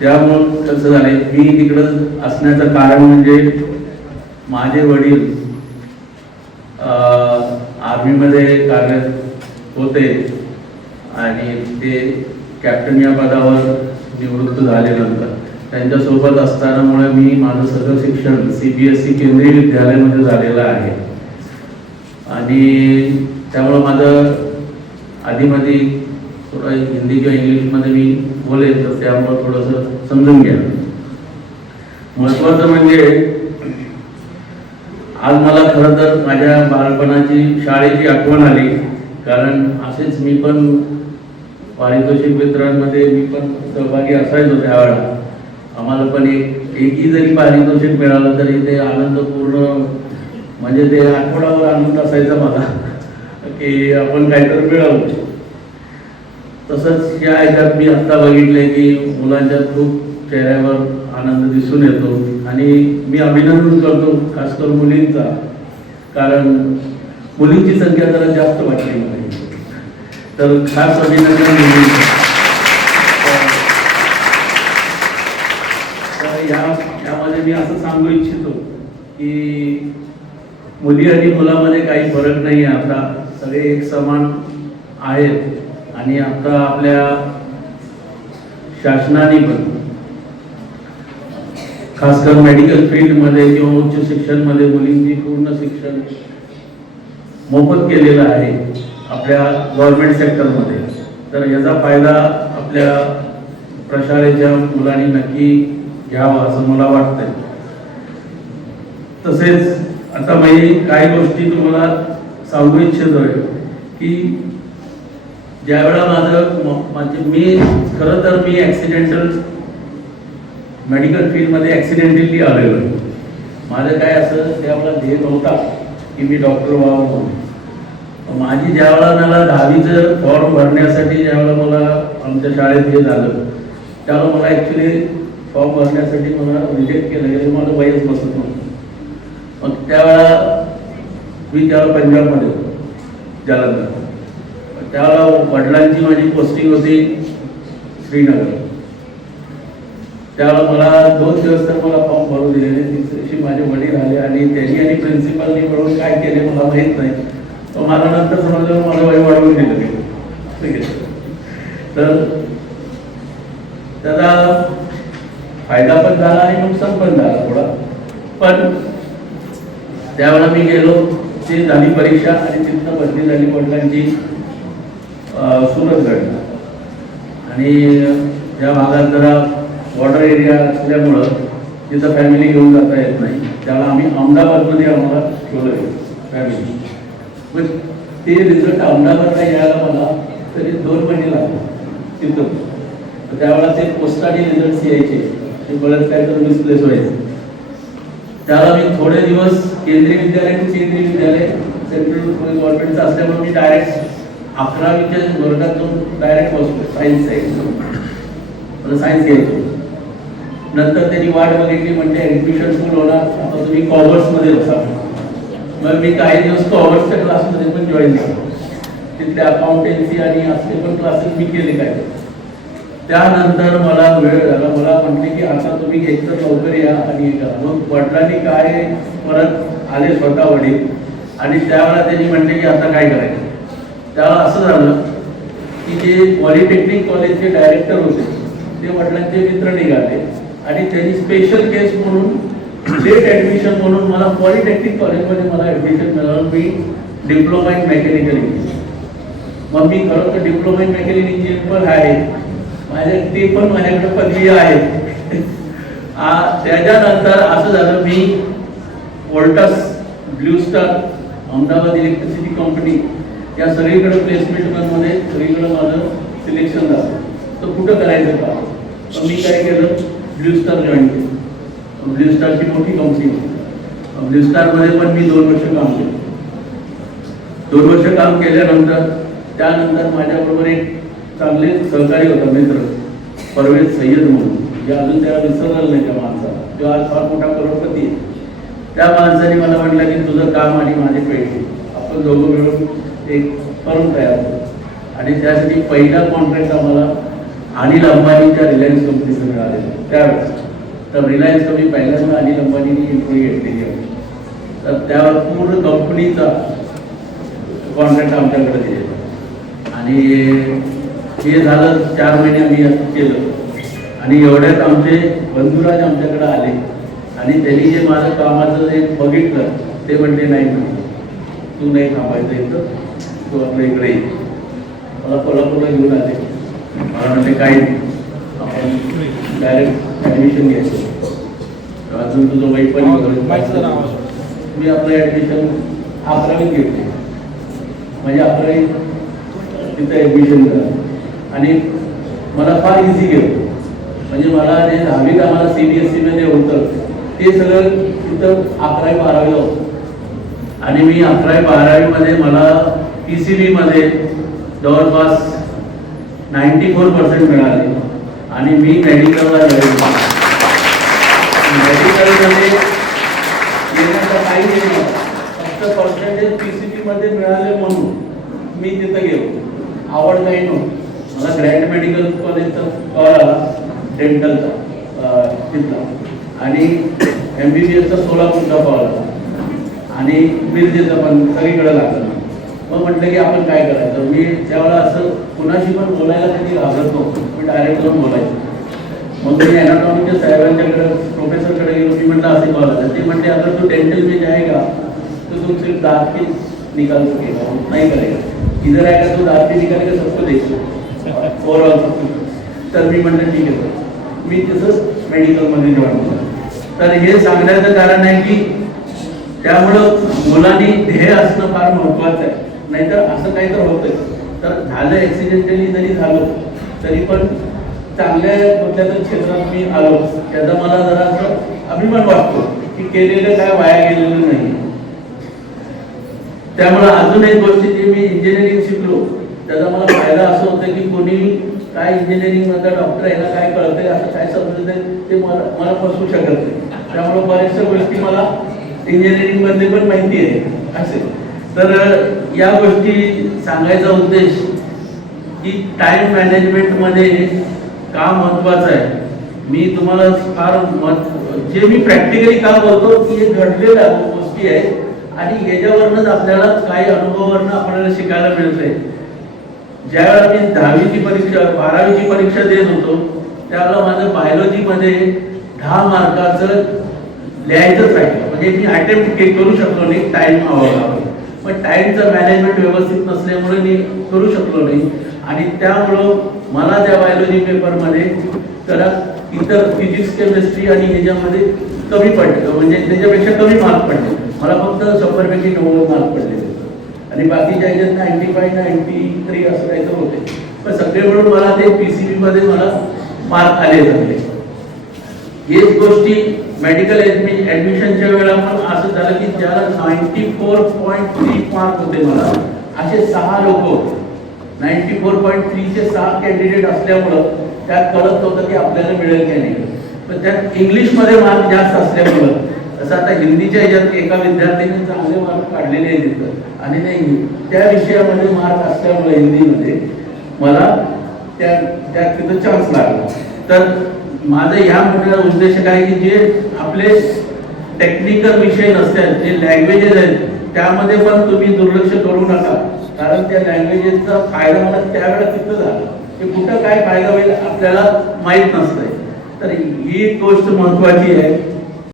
त्यामुळं कसं झालंय. मी तिकडं असण्याचं कारण म्हणजे माझे वडील आर्मीमध्ये कार्यरत होते आणि ते कॅप्टन या पदावर निवृत्त झाल्यानंतर. त्यांच्यासोबत असतानामुळे मी माझं सगळं शिक्षण सी बी एस सी केंद्रीय विद्यालयामध्ये झालेलं आहे. आणि त्यामुळं माझं आधीमध्ये थोडा हिंदी किंवा इंग्लिशमध्ये मी बोलेन तर त्यामुळं थोडंसं समजून घ्या. महत्त्वाचं म्हणजे आज मला खरं तर माझ्या बालपणाची शाळेची आठवण आली कारण असेच मी पण पारितोषिक मित्रांमध्ये मी पण सहभागी असायचो त्यावेळा आम्हाला पण एक एकही जरी पारितोषिक मिळालं तरी ते आनंद पूर्ण म्हणजे ते आठवडाभर आनंद असायचा मला की आपण काहीतरी मिळवलं तसंच या ह्याच्यात मी आत्ता बघितलंय की मुलांच्या खूप चेहऱ्यावर आनंद दिसून येतो. आणि मी अभिनंदन करतो खास करून मुलींचा कारण मुलींची संख्या जरा जास्त वाटली मला. तर खास अभिनंदन मुलींचं. तर या यामध्ये मी असं सांगू इच्छितो की मुली आणि मुलामध्ये काही फरक नाही आहे. आता सगळे एक समान आहेत. आणि आता आपल्या शासनाने पण खास कर मेडिकल फील्डमध्ये किंवा उच्च शिक्षणमध्ये मुलींची पूर्ण शिक्षण मोफत केलेलं आहे आपल्या गव्हर्नमेंट सेक्टरमध्ये तर याचा फायदा आपल्या प्रशालेच्या मुलांनी नक्की घ्यावा असं मला वाटतंय. तसेच आता मी काही गोष्टी तुम्हाला सांगू इच्छितोय की ज्यावेळेला माझं म्हणजे मी खरं तर मी ॲक्सिडेंटल मेडिकल फील्डमध्ये ॲक्सिडेंटली आलेलो आहे. माझं काय असं त्यावेळेला ध्येय नव्हता की मी डॉक्टर व्हावं म्हणून. माझी ज्यावेळेला मला दहावीचं फॉर्म भरण्यासाठी ज्यावेळेला मला आमच्या शाळेत हे झालं त्यावेळेला मला ॲक्च्युली फॉर्म भरण्यासाठी मला रिजेक्ट केलं गेलं माझं वयच बसत नव्हतं. मग त्यावेळेला मी त्यावेळेला पंजाबमध्ये होतो जालंधर त्यावेळेला वडिलांची माझी पोस्टिंग होती श्रीनगर. त्यावेळेला मला दोन दिवस तर मला फॉर्म भरून दिलेले तिसऱ्या माझे वडील आले आणि त्यांनी आणि प्रिन्सिपलनी मिळून काय केले मला माहीत नाही. तर मला नंतर समजलं मला वय वाढवून दिलं गेलं ठीक आहे. तर त्याचा फायदा पण झाला आणि नुकसान पण झाला थोडा. पण त्यावेळेला मी गेलो ती झाली परीक्षा आणि तिथनं बदली झाली वडिलांची. सुरतगडला आणि या भागात जरा वॉटर एरिया असल्यामुळं तिथं फॅमिली घेऊन जाता येत नाही. त्याला आम्ही अहमदाबादमध्ये आम्हाला ठेवलं फॅमिली मग ते रिझल्ट अहमदाबादला यायला मला तरी दोन महिने लागले तिथं त्यावेळेला ते पोस्टाने रिझल्ट यायचे ते बरेच काय तर मिसप्लेस व्हायचे. त्याला मी थोडे दिवस केंद्रीय विद्यालय केंद्रीय विद्यालय सेंट्रल गव्हर्नमेंटचं असल्यामुळे मी डायरेक्ट अकरावीच्या वर्गातून डायरेक्ट बसतो सायन्स सायन्स सायन्स घ्यायचो. नंतर त्याची वाट बघितली म्हणजे ऍडमिशन फुल होणार आता तुम्ही कॉमर्समध्ये बसा. मग मी काही दिवस कॉमर्सच्या क्लासमध्ये पण जॉईन झालो. तिथले अकाउंटन्सी आणि असले पण क्लासेस मी केले काय. त्यानंतर मला वेळ झाला मला म्हटले की आता तुम्ही एकतर लवकर या आणि मग वडिलांनी काय परत आले स्वतः वडील. आणि त्यावेळेला त्यांनी म्हटले की आता काय करायचं? त्यावेळेला असं झालं की जे पॉलिटेक्निक कॉलेजचे डायरेक्टर होते ते वडिलांचे मित्र निघाले आणि त्यांनी स्पेशल केस म्हणून लेट ॲडमिशन म्हणून मला पॉलिटेक्निक कॉलेजमध्ये मला ॲडमिशन मिळालं. मी डिप्लोमा इन मेकॅनिकल इंजिनिअरिंग मग मी खरं तर डिप्लोमा इन मेकॅनिकल इंजिनिअरिंग पण आहे. माझ्या ते पण माझ्याकडे पदवी आहे. त्याच्यानंतर असं झालं मी Voltas Blue Star Ahmedabad electricity company या सगळीकडे प्लेसमेंटमध्ये सगळीकडे माझं सिलेक्शन झालं. तर कुठं करायचं का तर मी काय केलं? ब्ल्यू स्टार जॉईन केलं. ब्ल्यू स्टारची मोठी कंपनी होती. ब्ल्यू स्टारमध्ये पण मी दोन वर्ष काम केलं. दोन वर्ष काम केल्यानंतर, त्यानंतर माझ्याबरोबर एक चांगले सहकारी होता मित्र, परवेज सय्यद म्हणून. जे अजून त्याला विसरलेलं नाही त्या माणसाला. तो आज फार मोठा करोडपती आहे. त्या माणसाने मला म्हटलं की तुझं काम आणि माझी पेटी आपण दोघं मिळून एक फर्म तयार होतो आणि त्यासाठी पहिला कॉन्ट्रॅक्ट आम्हाला अनिल अंबानीच्या रिलायन्स कंपनीचं मिळाले त्यावेळेस. तर रिलायन्स कमी पहिल्यांदा अनिल अंबानीने एंट्री घेतलेली आहे तर त्या पूर्ण कंपनीचा कॉन्ट्रॅक्ट आमच्याकडे दिलेला आणि हे झालं चार महिने आम्ही केलं. आणि एवढ्यात आमचे बंधुराज आमच्याकडे आले. आणि त्यांनी जे माझं कामाचं जे बघितलं ते म्हणजे नाही तू नाही थांबायचं इथं. तू आपल्या इकडे मला कोल्हापूरला घेऊन आले. मला म्हणते काही आपण डायरेक्ट ॲडमिशन घ्यायचं अजून तुझं वय पण वगैरे मी आपलं ॲडमिशन अकरावीत घेतले म्हणजे अकरावी तिथं ॲडमिशन झालं आणि मला फार इझी गेलं. म्हणजे मला जे दहावीत आम्हाला सी बी एस सीमध्ये होतं ते सगळं तिथं अकरावी बारावीला होतं. आणि मी अकरावी बारावीमध्ये मला पी सी बीमध्ये जवळपास नाईन्टी फोर पर्सेंट मिळाले. आणि मी मेडिकलला जॉईन मेडिकलमध्ये येण्याचा काही नाही फक्त पर्सेंटेज पी सी बीमध्ये मिळाले म्हणून मी तिथं गेलो. आवड नाही नव्हती मला ग्रँड मेडिकल कॉलेजचा कॉल डेंटलचा तिथला. आणि एम बी बी एसचा सोलापूरचा कॉल आला आणि मिरजेचा पण सगळीकडे लागलं. मग म्हटलं की आपण काय करायचं? मी त्यावेळेला असं कुणाशी पण बोलायला कधी घाबरत नव्हतो मी डायरेक्ट जाऊन बोलायचो. मग मी अॅनाटॉमीच्या साहेबांच्याकडे प्रोफेसरकडे गेलो मी म्हटलं असे बोलायचं ते म्हणते अगर तू डेंटल में जाएगा तो तुम सिर्फ दांत के निकाल सकेगा नाही करेगा. इधर आएगा तो दांत के निकाल के सबको देखो. ओवरऑल तर मी म्हटलं ठीक आहे मी तसंच मेडिकलमध्ये जॉईन केलं. तर हे सांगण्याचं कारण आहे की त्यामुळं मुलांनी ध्येय असणं फार महत्वाचं आहे. नाहीतर असं काही तर होतंय. तर झालं ॲक्सिडेंटली जरी झालं तरी पण चांगल्या कुठल्या तरी क्षेत्रात मी आलो त्याचा मला जरा असं अभिमान वाटतो की केलेलं काय वाया गेलेलं नाही. त्यामुळे अजून एक गोष्ट जी मी इंजिनिअरिंग शिकलो त्याचा मला फायदा असं होतं की कोणी काय इंजिनिअरिंग मधला डॉक्टर आहे ना काय कळतंय असं काय समजत ते मला मला फसवू शकत नाही. त्यामुळे बऱ्याचशा गोष्टी मला इंजिनिअरिंगमध्ये पण माहिती आहे असे. तर या गोष्टी सांगायचा उद्देश की टाइम मॅनेजमेंटमध्ये का महत्वाचं आहे. मी तुम्हाला फार मत जे मी प्रॅक्टिकली का बोलतो की हे घडलेल्या गोष्टी आहेत आणि याच्यावरनच आपल्याला काही अनुभवावरनं आपल्याला शिकायला मिळतंय. ज्यावेळेला मी दहावीची परीक्षा बारावीची परीक्षा देत होतो त्यावेळेला माझं बायोलॉजीमध्ये दहा मार्काचं लिहायचंच राहिलं म्हणजे मी अटेम्प्ट करू शकलो नाही टाइम अभावाला पण टाईमचं मॅनेजमेंट व्यवस्थित नसल्यामुळे मी करू शकलो नाही. आणि त्यामुळं मला त्या बायोलॉजी पेपरमध्ये त्याला इतर फिजिक्स केमिस्ट्री आणि ह्याच्यामध्ये कमी पडले म्हणजे त्याच्यापेक्षा कमी मार्क पडले. मला फक्त शंभरपैकी नव्वद मार्क पडले. आणि बाकीच्या ह्याच्यात नाईन्टी फाय नाईन्टी थ्री असं काही तर होते. पण सगळे मिळून मला ते पी सी मध्ये मला मार्क आले चांगले हेच गोष्टी मेडिकल ऍडमिशनच्या वेळेला पण असं झालं की ज्याला ninety four point three mark होते मला असे सहा लोक नाईन्टी फोर पॉईंट थ्रीचे सहा कॅन्डिडेट असल्यामुळं त्यात कळत नव्हतं की आपल्याला मिळेल की नाही. पण त्यात इंग्लिशमध्ये मार्क जास्त असल्यामुळं असं आता हिंदीच्या ह्याच्यात एका विद्यार्थ्यांनी चांगले मार्क काढलेले आहेत तिथं आणि नाही त्या विषयामध्ये मार्क असल्यामुळे हिंदीमध्ये मला त्या त्या तिथं चान्स लागला. तर माझं ह्या मोठ्या उद्देश काय की जे आपले टेक्निकल विषय नसतात जे लँग्वेजेस आहेत त्यामध्ये पण तुम्ही दुर्लक्ष करू नका. कारण त्या लँग्वेजेसचा फायदा मला त्यावेळेला तिथं झाला. की कुठं काय फायदा होईल आपल्याला माहीत नसतंय. तर ही गोष्ट महत्वाची आहे.